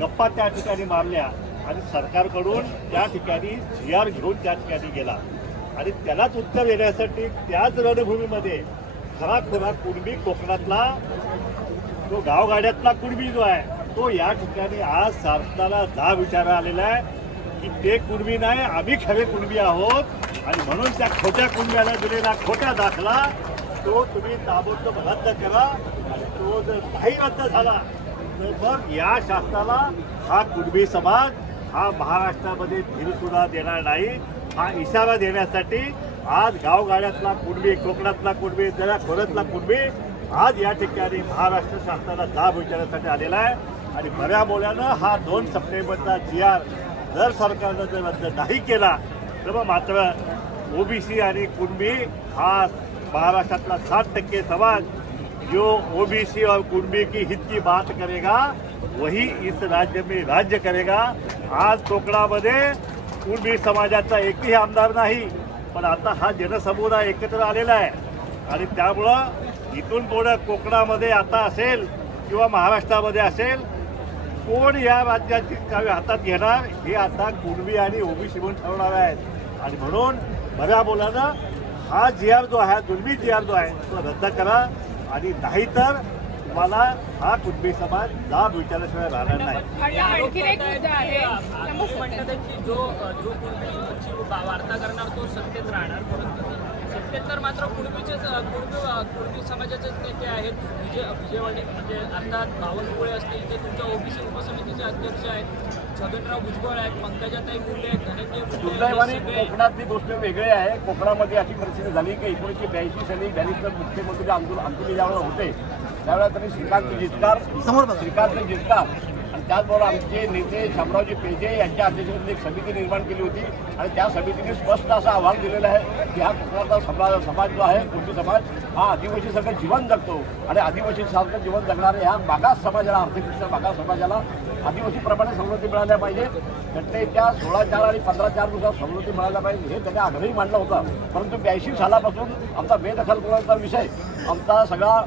गप्पा त्या ठिकाणी मारल्या आणि सरकारकडून त्या ठिकाणी जी आर घेऊन त्या ठिकाणी गेला. आणि त्यालाच उत्तर देण्यासाठी त्याच रणभूमीमध्ये खराखुरा कुणबी कोकणातला तो गावगाड्यातला कुणबी जो आहे तो या ठिकाणी आज शासनाला जा विचारा आलेला आहे की ते कुणबी नाही आम्ही खरे कुणबी आहोत. आणि म्हणून त्या खोट्या कुणब्याला दिलेला खोट्या दाखला तो तुम्ही ताबडतोब रद्द करा. आणि तो जर काही रद्द झाला मग या शासनाला हा कुणबी समाज हा महाराष्ट्रामध्ये धीर देणार नाही. हा इशारा देण्यासाठी आज गावगाड्यातला कुणबी कोकणातला कुणबी जरा खोऱ्यातला कुणबी आज या ठिकाणी महाराष्ट्र शासनाला जाब विचारण्यासाठी आलेला आहे. आणि बऱ्या बोल्यानं हा दोन सप्टेंबरचा जी आर जर सरकारनं जर रद्द नाही केला तर मग मात्र ओबीसी आणि कुणबी हा महाराष्ट्रातला साठ टक्के समाज जो ओबीसी और कुणबी की हित की बात करेगा वही इस राज्य में राज्य करेगा। आज कोकणामध्ये कुणबी समाजाचा एकही आमदार नाही पण आता हा जनसमुदाय एकत्र आलेला आहे. आणि त्यामुळं इथून पुढं कोकणामध्ये आता असेल किंवा महाराष्ट्रामध्ये असेल कोण या राज्याची कावे हातात घेणार हे आता कुणबी आणि ओबीसी म्हणून ठरवणार आहेत. आणि म्हणून बऱ्या बोलानं हा जी आर जो आहे दुर्मी जी आर जो आहे तो रद्द करा. आणि नाहीतर तुम्हाला हा कुणबी समाज जाब विचारल्याशिवाय राहणार नाही. आणि आणखी एक मुद्दा आहे म्हणतात की जो जो कुणबीची वा- वार्ता करणार तो सत्तेत राहणार परंतु सत्तेत तर मात्र कुणबीचेच कुणबी कुणबी समाजाचेच नेते आहेत. विजय विजयवाडी म्हणजे अर्थात बावनकुळे असतील ते तुमच्या ओबीसी उपसमितीचे अध्यक्ष आहेत. छगनराव भुजबळ आहेत पंकजाताई मुंडे आहेत धनंजय दुर्दैवाने हे कोकणातली गोष्ट वेगळी आहे. कोकणामध्ये अशी परिस्थिती झाली की एकोणीसशे ब्याऐंशी साली ब्याऐंशी मुख्यमंत्री आंदोलन आंदोलन ज्यावेळेला होते. त्यावेळेला त्यांनी श्रीकांत जिचकार श्रीकांत जिचकार आणि त्याचबरोबर आमचे नेते शामरावजी पेजे यांच्या अध्यक्षतेखाली एक समिती निर्माण केली होती. आणि त्या समितीने स्पष्ट असं आव्हान दिलेलं आहे की हा कोकणातला समाज समाज जो आहे कुणबी समाज हा आदिवासीसारखं जीवन जगतो. आणि आदिवासीसारखं जीवन जगणाऱ्या ह्या मागास समाजाला आर्थिकदृष्ट्या मागास समाजाला आदिवासीप्रमाणे सवलती मिळाल्या पाहिजे. घटनेच्या सोळा चार आणि पंधरा चारनुसार सवलती मिळाल्या पाहिजे. हे त्यांनी आग्रही मांडला होता. परंतु ब्याऐंशी सालापासून आमचा बेदखलपणाचा विषय आमचा सगळा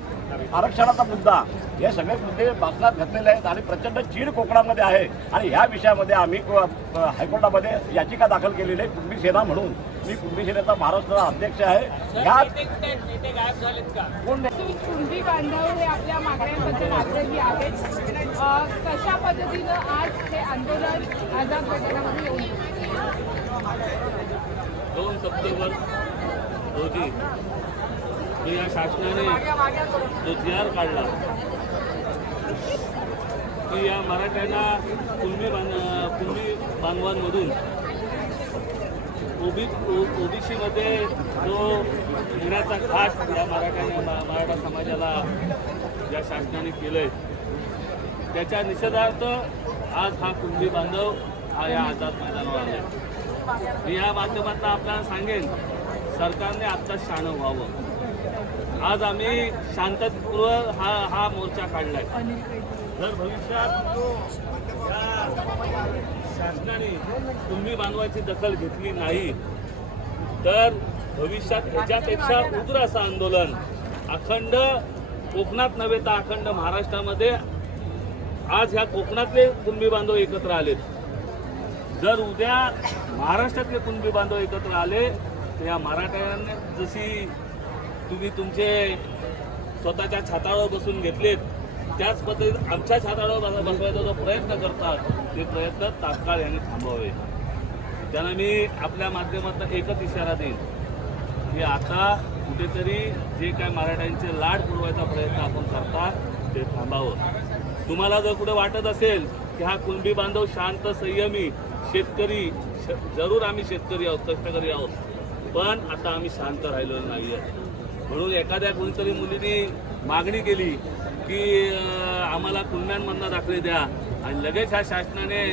आरक्षणाचा मुद्दा. हे सगळे मुद्दे बातम्यात घातलेले आहेत आणि प्रचंड चीड कोकणामध्ये आहे. आणि ह्या विषयामध्ये आम्ही हायकोर्टामध्ये याचिका दाखल केलेली आहे कुणबी सेना म्हणून. मी कुणबी सेनेचा महाराष्ट्राचा अध्यक्ष आहे. ह्या नेते कुठे आहेत? नेते गायब झालेत का? कोण तुम्ही कुणबी बांधव हे आपल्या मागण्यांबद्दल आग्रही आहेत. अ, कशा पद्धतीनं आज हे आंदोलन आझाद मैदानामध्ये येऊन दोन सप्टेंबर रोजी जो या शासनाने जो तिहार काढला की या मराठ्यांना कुणबी बांध कुणबी बांधवांमधून ओबी ओबीसीमध्ये जो हिराचा घाट या मराठ्याने मराठा समाजाला या शासनाने केलंय त्याच्या निषेधार्थ आज हा कुणबी बांधव हा या आझाद मैदानावर आला मी या माध्यमातून आपल्याला सांगेन सरकारने आत्ता शाणं व्हावं. आज आम्ही शांततापूर्व हा हा मोर्चा काढलाय. जर भविष्यात शासनाने तुम्ही बांधवाची दखल घेतली नाही तर भविष्यात ह्याच्यापेक्षा उग्र असं आंदोलन अखंड कोकणात नव्हे तर अखंड महाराष्ट्रामध्ये आज ह्या कोकणातले कुणबी बांधव एकत्र आलेत. जर उद्या महाराष्ट्रातले कुणबी बांधव एकत्र आले तर या मराठ्यांना जशी तुम्ही तुमचे स्वतःच्या छातावर बसून घेतलेत त्याच पद्धतीत आमच्या छातावर बसवायचा जो प्रयत्न करतात ते प्रयत्न तात्काळ यांनी थांबवावे. त्यांना मी आपल्या माध्यमातून एकच इशारा देईन की आता कुठेतरी जे काय मराठ्यांचे लाड पुरवायचा प्रयत्न आपण करता ते थांबावं. तुम्हाला जर कुठे वाटत असेल की हा कुणबी बांधव शांत संयमी शेतकरी श- जरूर आम्ही शेतकरी आहोत कष्टकरी आहोत पण आता आम्ही शांत राहिलो नाही आहे म्हणून एखाद्या कोणीतरी मुलीने मागणी केली की आम्हाला कुंड्यांमधनं दाखले द्या आणि लगेच ह्या शासनाने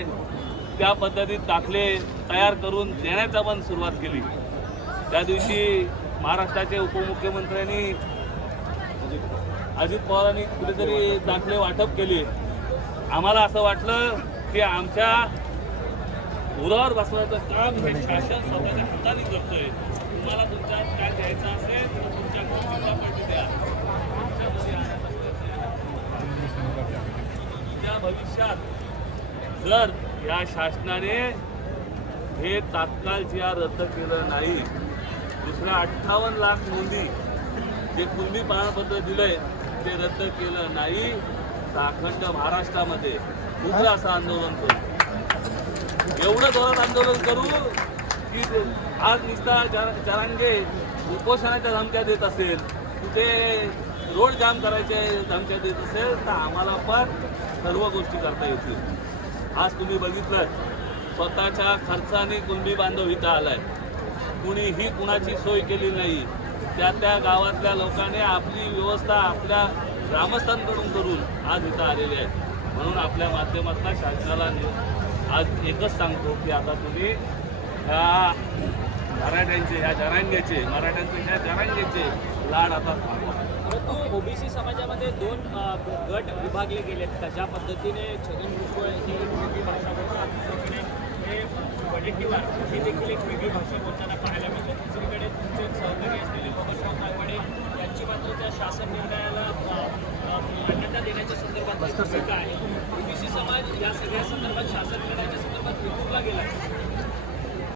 त्या पद्धतीत दाखले तयार करून देण्याचा पण सुरुवात केली. त्या दिवशी महाराष्ट्राचे उपमुख्यमंत्र्यांनी अजित पवारांनी कुठेतरी दाखले वाटप केले. आम्हाला असं वाटलं की आमच्या उरावर बसवायचं काम हे शासन स्वतःच्या हाताने करतोय. तुम्हाला तुमच्या काय द्यायचं असेल तर तुमच्या कुटुंबाला पाठी द्या. तुमच्या भविष्यात जर या शासनाने हे तात्काळ जी आर रद्द केलं नाही दुसऱ्या अठ्ठावन्न लाख नोंदी जे कुंभी प्रमाणपत्र दिलंय ते रद्द केलं नाही तर अखंड महाराष्ट्रामध्ये उग्र असं आंदोलन करू. एवढं जोरात आंदोलन करू की आज निस्ता जरा- उपोषणाच्या धमक्या देत असेल कुठे रोड जाम करायचे धमक्या देत असेल तर आम्हाला पण सर्व गोष्टी करता येतील. आज तुम्ही बघितलं स्वतःच्या खर्चाने कुणबी बांधव इथं आलाय. कुणीही कुणाची सोय केली नाही. त्या त्या गावातल्या लोकांनी आपली व्यवस्था आपल्या ग्रामस्थांकडून करून आज इथं आलेले आहेत. म्हणून आपल्या माध्यमातून शासनाला नि- आज एकच सांगतो की आता तुम्ही ह्या मराठ्यांचे ह्या जरांग्याचे मराठ्यांपेक्षा जरांग्याचे लाड आता परंतु ओबीसी समाजामध्ये दोन गट विभागले गेलेत कशा पद्धतीने छगन भुजबळ ही एक वेगळी भाषा बोलतात दुसरीकडे हे वडेट्टीवार हे देखील एक वेगळी भाषा बोलताना पाहायला मिळते. दुसरीकडे तुमचे सहकारी असलेले बबनराव काळवडे यांची मात्र त्या शासन निर्णयाला मान्यता देण्याच्या संदर्भात भूमिका आहे. ओबीसी समाज या सगळ्या संदर्भात शासन निर्णयाच्या संदर्भात विखुरला गेला.